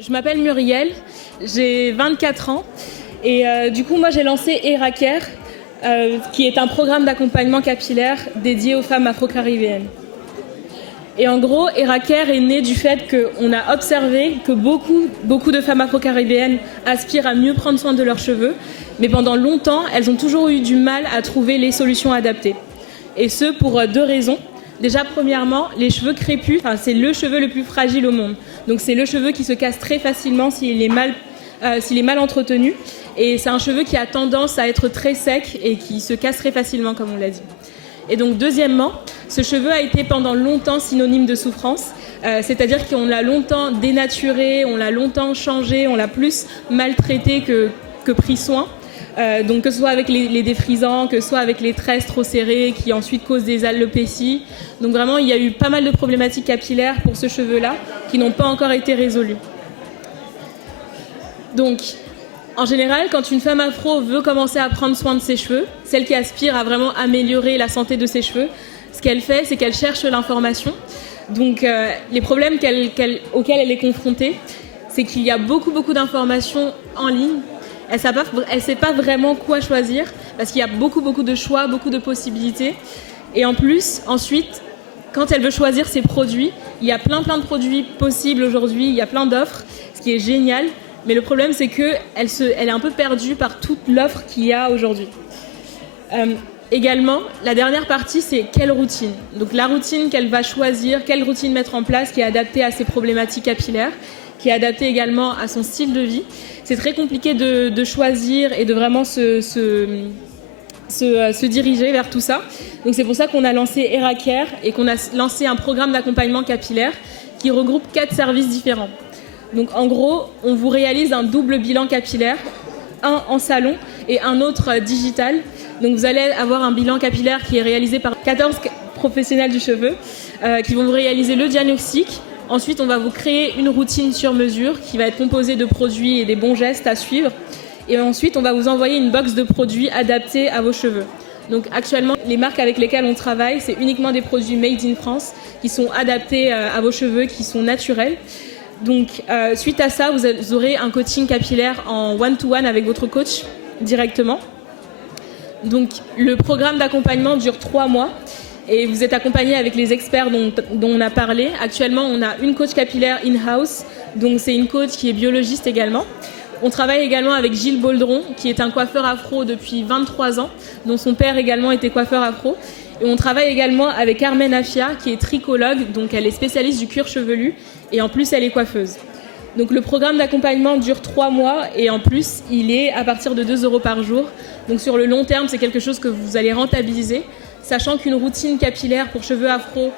Je m'appelle Muriel, j'ai 24 ans et du coup moi j'ai lancé EraCare qui est un programme d'accompagnement capillaire dédié aux femmes afro-caribéennes. Et en gros, EraCare est né du fait qu'on a observé que beaucoup de femmes afro-caribéennes aspirent à mieux prendre soin de leurs cheveux, mais pendant longtemps, elles ont toujours eu du mal à trouver les solutions adaptées. Et ce, pour deux raisons. Déjà, premièrement, les cheveux crépus, c'est le cheveu le plus fragile au monde. Donc c'est le cheveu qui se casse très facilement s'il est mal entretenu. Et c'est un cheveu qui a tendance à être très sec et qui se casse très facilement, comme on l'a dit. Et donc deuxièmement, ce cheveu a été pendant longtemps synonyme de souffrance, c'est-à-dire qu'on l'a longtemps dénaturé, on l'a longtemps changé, on l'a plus maltraité que pris soin. Donc que ce soit avec les défrisants, que ce soit avec les tresses trop serrées qui ensuite causent des alopécies. Donc vraiment, il y a eu pas mal de problématiques capillaires pour ce cheveu-là qui n'ont pas encore été résolues. Donc, en général, quand une femme afro veut commencer à prendre soin de ses cheveux, celle qui aspire à vraiment améliorer la santé de ses cheveux, ce qu'elle fait, c'est qu'elle cherche l'information. Donc, les problèmes auxquels elle est confrontée, c'est qu'il y a beaucoup d'informations en ligne. Elle ne sait pas vraiment quoi choisir parce qu'il y a beaucoup de choix, beaucoup de possibilités. Et en plus, ensuite, quand elle veut choisir ses produits, il y a plein de produits possibles aujourd'hui, il y a plein d'offres, ce qui est génial. Mais le problème, c'est qu'elle est un peu perdue par toute l'offre qu'il y a aujourd'hui. Également, la dernière partie, c'est quelle routine. Donc la routine qu'elle va choisir, quelle routine mettre en place qui est adaptée à ses problématiques capillaires, qui est adaptée également à son style de vie. C'est très compliqué de choisir et de vraiment se diriger vers tout ça. Donc c'est pour ça qu'on a lancé EraCare et qu'on a lancé un programme d'accompagnement capillaire qui regroupe 4 services différents. Donc en gros, on vous réalise un double bilan capillaire, un en salon et un autre digital. Donc vous allez avoir un bilan capillaire qui est réalisé par 14 professionnels du cheveu qui vont vous réaliser le diagnostic. Ensuite, on va vous créer une routine sur mesure qui va être composée de produits et des bons gestes à suivre. Et ensuite, on va vous envoyer une box de produits adaptés à vos cheveux. Donc actuellement, les marques avec lesquelles on travaille, c'est uniquement des produits made in France qui sont adaptés à vos cheveux, qui sont naturels. Donc, suite à ça, vous aurez un coaching capillaire en one-to-one avec votre coach directement. Donc, le programme d'accompagnement dure 3 mois et vous êtes accompagné avec les experts dont on a parlé. Actuellement, on a une coach capillaire in-house, donc c'est une coach qui est biologiste également. On travaille également avec Gilles Boldron, qui est un coiffeur afro depuis 23 ans, dont son père également était coiffeur afro. Et on travaille également avec Armen Afia, qui est tricologue, donc elle est spécialiste du cuir chevelu, et en plus elle est coiffeuse. Donc le programme d'accompagnement dure 3 mois, et en plus il est à partir de 2 € par jour. Donc sur le long terme, c'est quelque chose que vous allez rentabiliser, sachant qu'une routine capillaire pour cheveux afro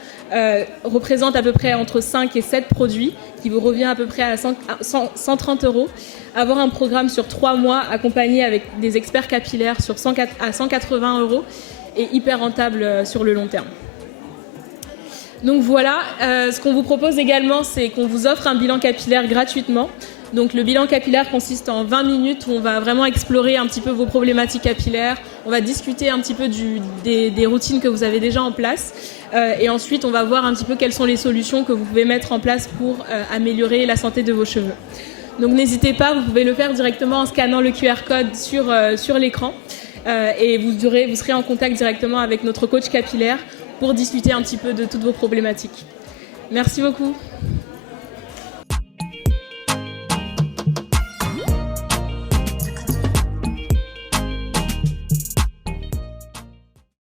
représente à peu près entre 5 et 7 produits, qui vous revient à peu près à 130 €. Avoir un programme sur 3 mois accompagné avec des experts capillaires à 180 € est hyper rentable sur le long terme. Donc voilà, ce qu'on vous propose également, c'est qu'on vous offre un bilan capillaire gratuitement. Donc le bilan capillaire consiste en 20 minutes où on va vraiment explorer un petit peu vos problématiques capillaires, on va discuter un petit peu des routines que vous avez déjà en place et ensuite on va voir un petit peu quelles sont les solutions que vous pouvez mettre en place pour améliorer la santé de vos cheveux. Donc n'hésitez pas, vous pouvez le faire directement en scannant le QR code sur l'écran et vous serez en contact directement avec notre coach capillaire pour discuter un petit peu de toutes vos problématiques. Merci beaucoup.